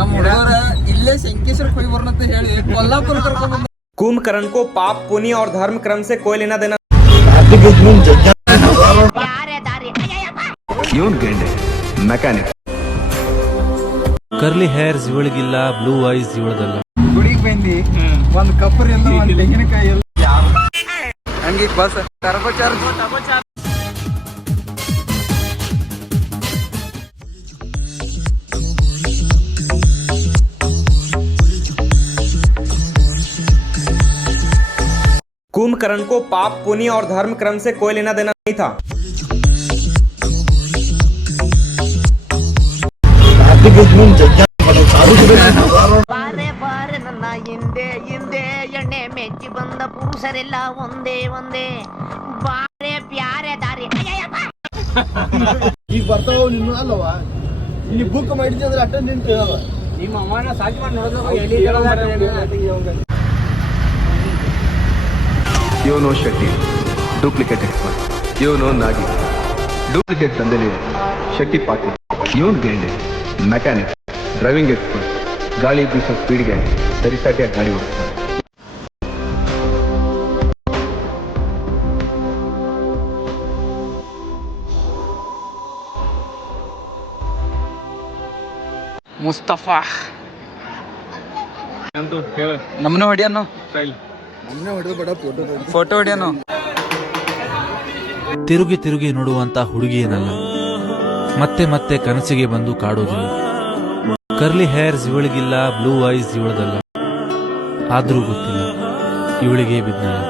ನಮ್ಮ ಹುಡುಗರ ಇಲ್ಲೇ संकेश्वर ಹೋಗಿ ಬರೋಣಂತ ಹೇಳಿ ಕೊಲ್ಲಾಪುರ ಕರ್ಕೊಂಡು ಬಂದ. कुंभकर्ण को पाप पुण्य और धर्म क्रम से कोई लेना देना ಮೆಕ್ಯಾನಿಕ್. ಕರ್ಲಿ ಹೇರ್ಸ್ ಇವಳಿಗಿಲ್ಲ, ಬ್ಲೂ ಐಸ್ ಇವಳದಲ್ಲ. ಗುಡಿಗೆ ಬಂದಿ ಒಂದ್ ಕಪ್ಪರ್ ಎಲ್ಲ ಒಂದ್ ತೆಂಗಿನಕಾಯಿ ಎಲ್ಲ ಹಂಗೆ ಬಸ್ ಟರ್ಬೋ ಚಾರ್ಜ್ कुंभकर्ण को पाप पुण्य और धर्म क्रम से कोई लेना देना नहीं था. ಬಾರೆ ಬಾರೆ ನನ್ನ ಹಿಂದೆ ಹಿಂದೆ ಎಣ್ಣೆ ಮೆಚ್ಚಿ ಬಂದ ಪುರುಷರೆಲ್ಲ ಒಂದೇ ಒಂದೇ ಬಾರೆ ಪ್ಯಾರೆ ದಾರಿ ಈಗ ಬರ್ತಾವ ನಿನ್ನ ಅಲ್ಲವಾ ಇಲ್ಲಿ ಬುಕ್ ಮಾಡಿದ್ದೆ ಅಂದ್ರೆ ಅಟೆಂಡ್ ನಿಂತು ನಿಮ್ಮ ಅಮ್ಮನ ಸಾಕಿ ಮಾಡಿ ನೋಡೋದು ಇವನು ಶೆಟ್ಟಿ ಡೂಪ್ಲಿಕೇಟ್ ಎಕ್ಸ್ಪರ್ಟ್, ಇವನು ನಾಗಿ ಡೂಪ್ಲಿಕೇಟ್ ತಂದೆಲಿ ಶೆಟ್ಟಿ ಪಾಟೀಲ್, ಇವನು ಗೆಂಡೆ ಮೆಕ್ಯಾನಿಕ್, ಡ್ರೈವಿಂಗ್ ಎಕ್ಸ್ಪರ್ಟ್, ಗಾಳಿ ಬೀಸೋ ಸ್ಪೀಡ್ಗೆ ಸರಿಸಾಟಿಯಾಗಿ ಗಾಡಿ ಓಡಿಸ್ತಾರೆ. ಮುಸ್ತಫಾ ನಮ್ಮನ್ನ ಹೊಡಿಯನು ಫೋಟೋ ಹೊಡಿಯನು. ತಿರುಗಿ ತಿರುಗಿ ನೋಡುವಂತ ಹುಡುಗಿಯೇನಲ್ಲ, ಮತ್ತೆ ಮತ್ತೆ ಕನಸಿಗೆ ಬಂದು ಕಾಡೋದಿಲ್ಲ. ಕರ್ಲಿ ಹೇರ್ಸ್ ಇವಳಿಗಿಲ್ಲ, ಬ್ಲೂ ಐಸ್ ಇವಳದಲ್ಲ. ಆದ್ರೂ ಗೊತ್ತಿಲ್ಲ ಇವಳಿಗೆ ಬಿದ್ನಲ್ಲ.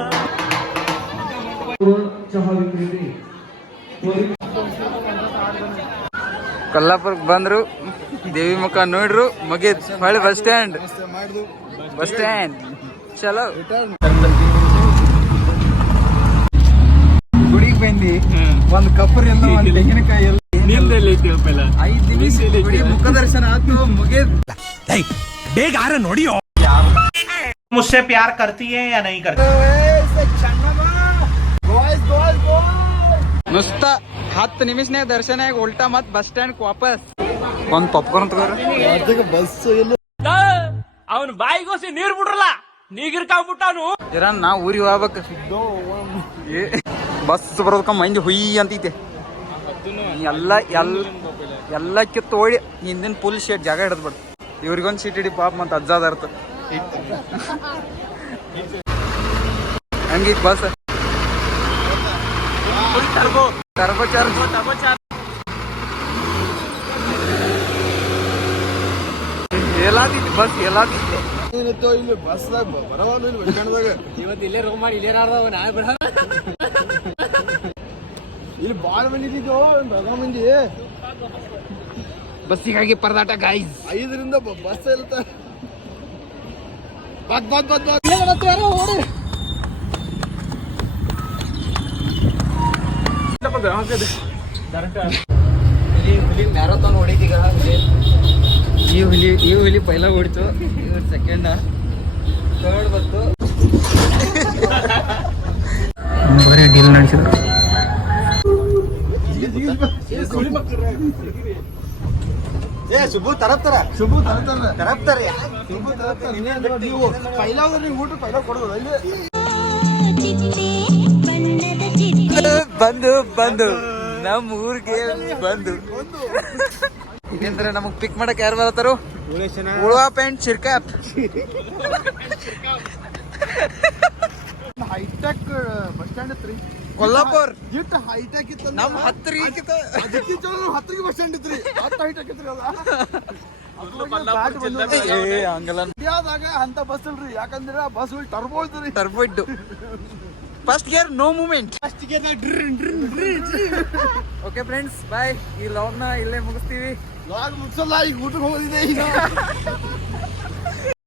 ಕೊಲ್ಲಾಪುರಕ್ಕೆ ಬಂದ್ರು, ದೇವಿ ಮುಖ ನೋಡ್ರು, ಮುಗೀತ್ ಹೊಳ್ಳಿ ಬಸ್ ಸ್ಟ್ಯಾಂಡ್. ಬಸ್ ಸ್ಟ್ಯಾಂಡ್ ಚಲೋ. ಗುಡಿಗೆ ಬಂದಿ ಒಂದ್ ಕಪ್ಪರ್ ಎಲ್ಲ ಒಂದ್ ತೆಂಗಿನಕಾಯಿ ಎಲ್ಲ 5 ನಿಮಿಷ ಗುಡಿ ಮುಖ ದರ್ಶನ ಆತು, ಮುಗೀತ್. ಬೇಗ ಆರ ನೋಡಿ. मुझसे प्यार करती है या नहीं करती? ನುಸ್ತ 10 ನಿಮಿಷನಾಗ ದರ್ಶನ ಆಗಿ ಉಲ್ಟಾ ಮತ್ ಬಸ್ ಸ್ಟ್ಯಾಂಡ್ ವಾಪಸ್. ಒಂದ್ ಪಾಪ್ಕಾರ್ನ್ ತಗೋರ ಬಸ್ ಇಲ್ಲ ಅವನ್ ಬಾಯಿಗೋಸಿ ನೀರ್ ಬಿಡ್ರಲ್ಲ, ನೀಗಿರ್ಕಾಗ್ಬಿಟ್ಟವನು. ನಾ ಊರಿಗೆ ಹೋಗ್ಬೇಕು, ಬಸ್ ಬರೋದಕ್ಕ ಮಂದಿ ಹುಯ್ ಅಂತೈತೆ. ಎಲ್ಲ ಕಿತ್ತು ಓಡಿ ಹಿಂದಿನ ಫುಲ್ ಶೇಟ್ ಜಾಗ ಹಿಡಿದ್ಬಿಡು. ಇವ್ರಿಗೊಂದು ಸೀಟ್ ಹಿಡಿ ಪಾಪ ಮತ್ ಅಜ್ಜಾದ ಅರ್ಥ ಹಂಗಿ ಬಸ್ ಟರ್ಬೋ ಚಾರ್ಜ್ ಎಲ್ಲಾದಿತ್ತು ಬಸ್ ಎಲ್ಲಾದಿತ್ತು. ಇಲ್ಲಿ ಬಸ್ದಾಗ ಬರವಲ್ಲ ಇಲ್ಲಿ ಬಸ್ ಸ್ಟ್ಯಾಂಡ್ದಾಗ ಇವತ್ತು ಇಲ್ಲೇ ರೂಮ್ ಮಾಡಿ ಇಲ್ಲೇ ಆಡ್ದವ ನಾ ಬಿಡ. ಇಲ್ಲಿ ಬಾಳ ಮಂದಿ ಇದ್ದಿದ್ದು ಬೆಳಗಾವ್ ಮಂದಿ ಬಸ್ಸಿಗಾಗಿ ಪರದಾಟ ಗಾಯ್ಸ್. 5ರಿಂದ ಬಸ್ ಇರುತ್ತೆ. ಹುಲಿ ಮ್ಯಾರಥಾನ್ ಹೊಡಿತೀಗ. ಈ ಹುಲಿ ಪೈಲ ಹೊಡಿತು, ಇವ್ರು ಸೆಕೆಂಡ್, ಥರ್ಡ್ ಬಂತು. ಬರೀ ಡೀಲ್ ನಡೆಸಿದ್ರು. ಶುಭು ತರಪ್ತಾರ ನೀವು ಪೈಲ ನೀವು ಊಟ ಪೈಲ ಕೊಡೋದು ಅಲ್ಲಿ ಬಂದು ನಮ್ಮ ಊರಿಗೆ ಬಂದು ಇದಂದ್ರೆ ನಮಗ್ ಪಿಕ್ ಮಾಡಕ್ ಯಾರು ಬರತ್ತಾರು? ಉಳುವ ಪ್ಯಾಂಟ್ ಚಿರ್ಕಾಪ್ ಹೈಟೆಕ್ ಬಸ್ ಸ್ಟ್ಯಾಂಡ್ ಇತ್ರಿ ಕೊಲ್ಲಾಪುರ್. ಇಟ್ಟು ಹೈಟೆಕ್ ಇತ್ತು ನಮ್ ಹತ್ತರಿಗೆ ಹತ್ತಿರಿಗೆ ಬಸ್ ಸ್ಟ್ಯಾಂಡ್ ಇತ್ರಿ. ಹೈಟೆಕ್ ಇತ್ರಿ ಹಂಗಲ್ಲ ಇಂಡಿಯಾದಾಗ ಅಂತ ಬಸ್ ಇಲ್ರಿ, ಯಾಕಂದ್ರೆ ಬಸ್ ಟರ್ಬೋ ಇದ್ರಿ. ಟರ್ಬೋ ಇದ್ದು first gear no movement. Okay friends, bye. ಈ ಲಾಗ್ ನ ಇಲ್ಲೇ ಮುಗಿಸ್ತೀವಿ. ಲಾಗ್ ಮುಗಿಸಲ್ಲ, ಈಗ ಊಟಕ್ಕೆ ಹೋಗೋದಿದೆ ಈಗ.